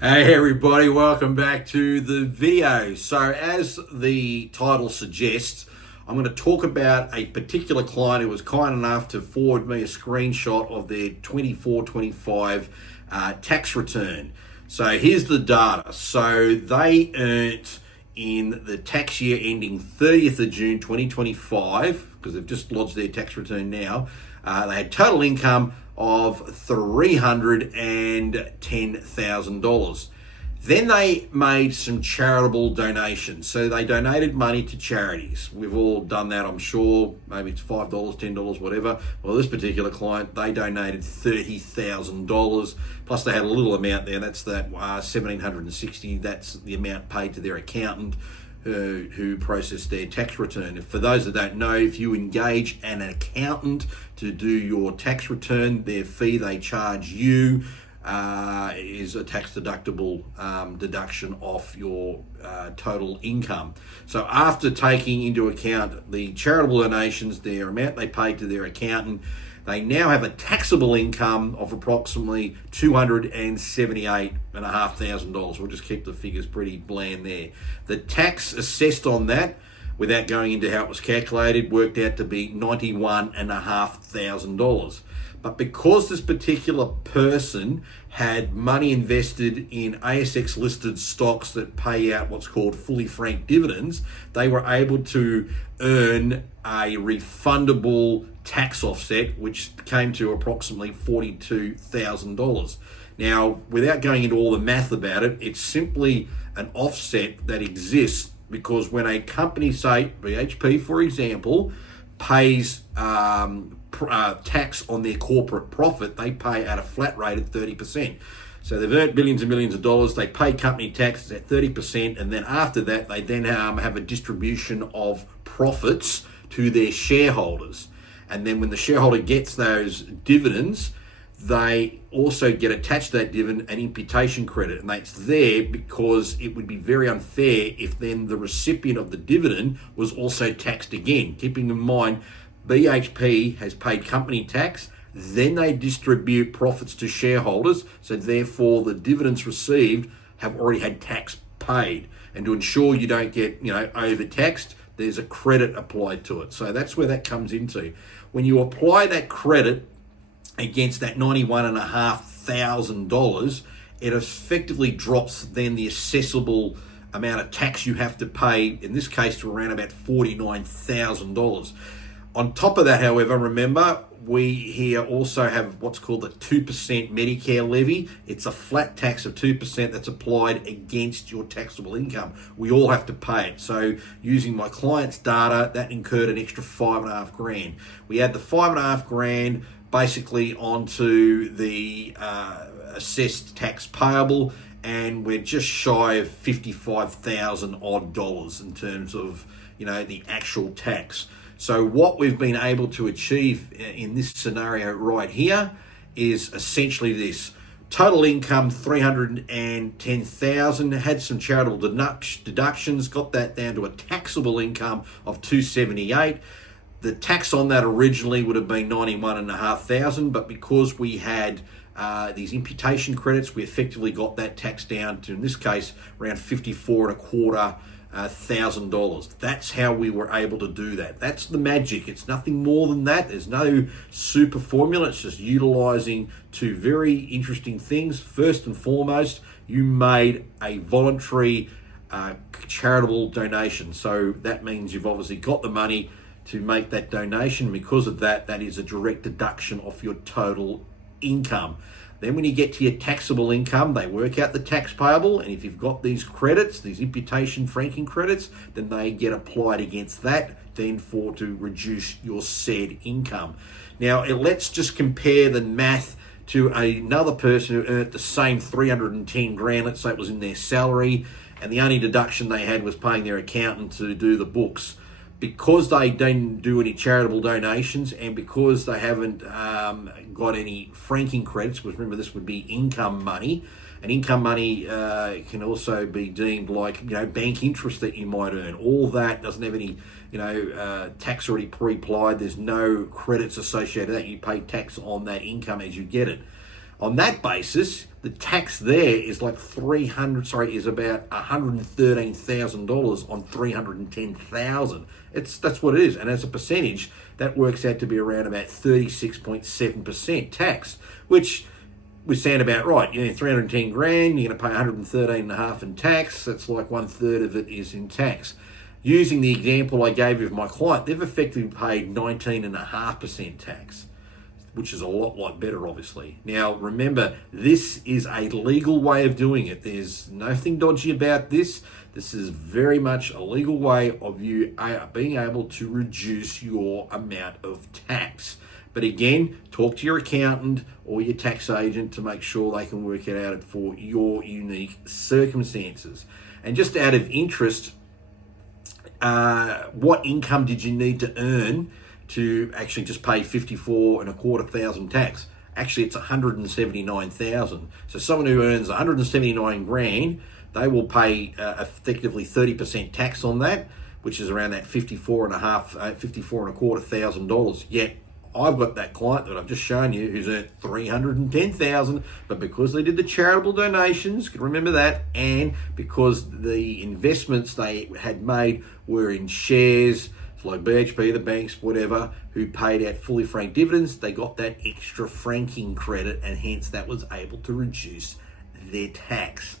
Hey everybody, welcome back to the video. So as the title suggests, I'm going to talk about a particular client who was kind enough to forward me a screenshot of their 24-25 tax return. So here's the data. So they earned in the tax year ending 30th of June 2025, because they've just lodged their tax return now, they had total income of $310,000. Then they made some charitable donations. So they donated money to charities. We've all done that, I'm sure. Maybe it's $5, $10, whatever. Well, this particular client, they donated $30,000. Plus they had a little amount there. That's that $1,760. That's the amount paid to their accountant who processed their tax return. For those that don't know, if you engage an accountant to do your tax return, their fee they charge you is a tax deductible deduction off your total income. So after taking into account the charitable donations, their amount they paid to their accountant, they now have a taxable income of approximately $278,500. We'll just keep the figures pretty bland there. The tax assessed on that, without going into how it was calculated, worked out to be $91,500. But because this particular person had money invested in ASX listed stocks that pay out what's called fully franked dividends, they were able to earn a refundable tax offset, which came to approximately $42,000. Now, without going into all the math about it, it's simply an offset that exists because when a company, say BHP for example, pays tax on their corporate profit, they pay at a flat rate of 30%. So they've earned billions and millions of dollars, they pay company taxes at 30%, and then after that, they then have a distribution of profits to their shareholders. And then when the shareholder gets those dividends, they also get attached to that dividend an imputation credit, and that's there because it would be very unfair if then the recipient of the dividend was also taxed again. Keeping in mind, BHP has paid company tax, then they distribute profits to shareholders, so therefore the dividends received have already had tax paid. And to ensure you don't get, overtaxed, there's a credit applied to it. So that's where that comes into. When you apply that credit against that $91,500, it effectively drops then the assessable amount of tax you have to pay, in this case to around about $49,000. On top of that, however, remember, we here also have what's called the 2% Medicare levy. It's a flat tax of 2% that's applied against your taxable income. We all have to pay it. So using my client's data, that incurred an extra $5,500. We add the $5,500 basically onto the assessed tax payable, and we're just shy of $55,000 odd in terms of the actual tax. So what we've been able to achieve in this scenario right here is essentially this. Total income $310,000, had some charitable deductions, got that down to a taxable income of $278,000. The tax on that originally would have been $91,500, but because we had these imputation credits, we effectively got that tax down to, in this case, around $54,250. That's how we were able to do that. That's the magic. It's nothing more than that. There's no super formula. It's just utilizing two very interesting things. First and foremost, you made a voluntary charitable donation. So that means you've obviously got the money to make that donation. Because of that, that is a direct deduction off your total income. Then when you get to your taxable income, they work out the tax payable, and if you've got these credits, these imputation franking credits, then they get applied against that, then to reduce your said income. Now, let's just compare the math to another person who earned the same 310 grand, let's say it was in their salary, and the only deduction they had was paying their accountant to do the books. Because they don't do any charitable donations, and because they haven't got any franking credits, because remember this would be income money, and income money can also be deemed like bank interest that you might earn. All that doesn't have any tax already pre-applied. There's no credits associated with that. You pay tax on that income as you get it. On that basis, the tax there is like is about $113,000 on 310,000. That's what it is, and as a percentage, that works out to be around about 36.7% tax, which we sound about right. 310 grand, you're going to pay 113.5 in tax. That's like 1/3 of it is in tax. Using the example I gave you of my client, they've effectively paid 19.5% tax, which is a lot better, obviously. Now, remember, this is a legal way of doing it. There's nothing dodgy about this. This is very much a legal way of you being able to reduce your amount of tax. But again, talk to your accountant or your tax agent to make sure they can work it out for your unique circumstances. And just out of interest, what income did you need to earn to actually just pay 54,250 tax? Actually, it's 179,000. So someone who earns 179 grand, they will pay effectively 30% tax on that, which is around that $54,250. Yet I've got that client that I've just shown you who's earned 310,000, but because they did the charitable donations, remember that, and because the investments they had made were in shares, like BHP, the banks, whatever, who paid out fully franked dividends, they got that extra franking credit, and hence that was able to reduce their tax.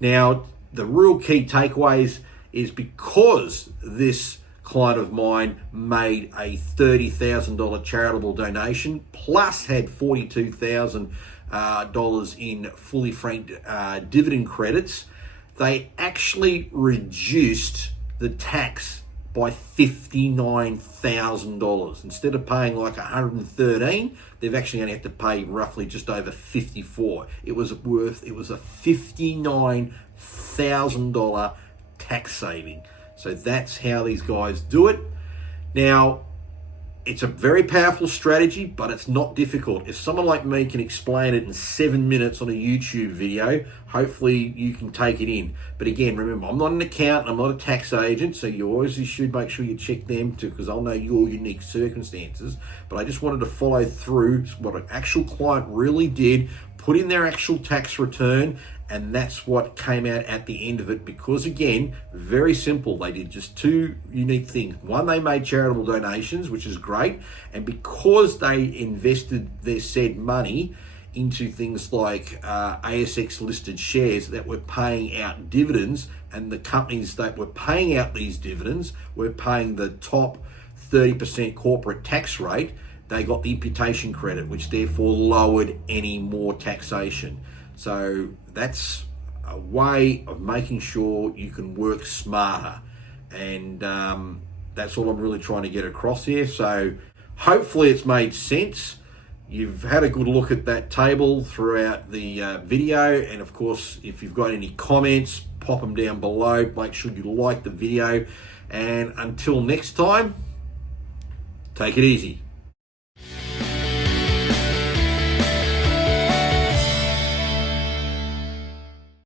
Now, the real key takeaways is because this client of mine made a $30,000 charitable donation, plus had $42,000 in fully franked dividend credits, they actually reduced the tax by $59,000. Instead of paying like 113, they've actually only had to pay roughly just over 54. It was a $59,000 tax saving. So that's how these guys do it. Now, it's a very powerful strategy, but it's not difficult. If someone like me can explain it in 7 minutes on a YouTube video, hopefully you can take it in. But again, remember, I'm not an accountant, I'm not a tax agent, so you always should make sure you check them too, because I'll know your unique circumstances. But I just wanted to follow through what an actual client really did, put in their actual tax return, and that's what came out at the end of it. Because again, very simple, they did just two unique things. One, they made charitable donations, which is great, and because they invested their said money into things like ASX listed shares that were paying out dividends, and the companies that were paying out these dividends were paying the top 30% corporate tax rate, they got the imputation credit, which therefore lowered any more taxation. So that's a way of making sure you can work smarter. And that's all I'm really trying to get across here. So hopefully it's made sense. You've had a good look at that table throughout the video. And of course, if you've got any comments, pop them down below. Make sure you like the video. And until next time, take it easy.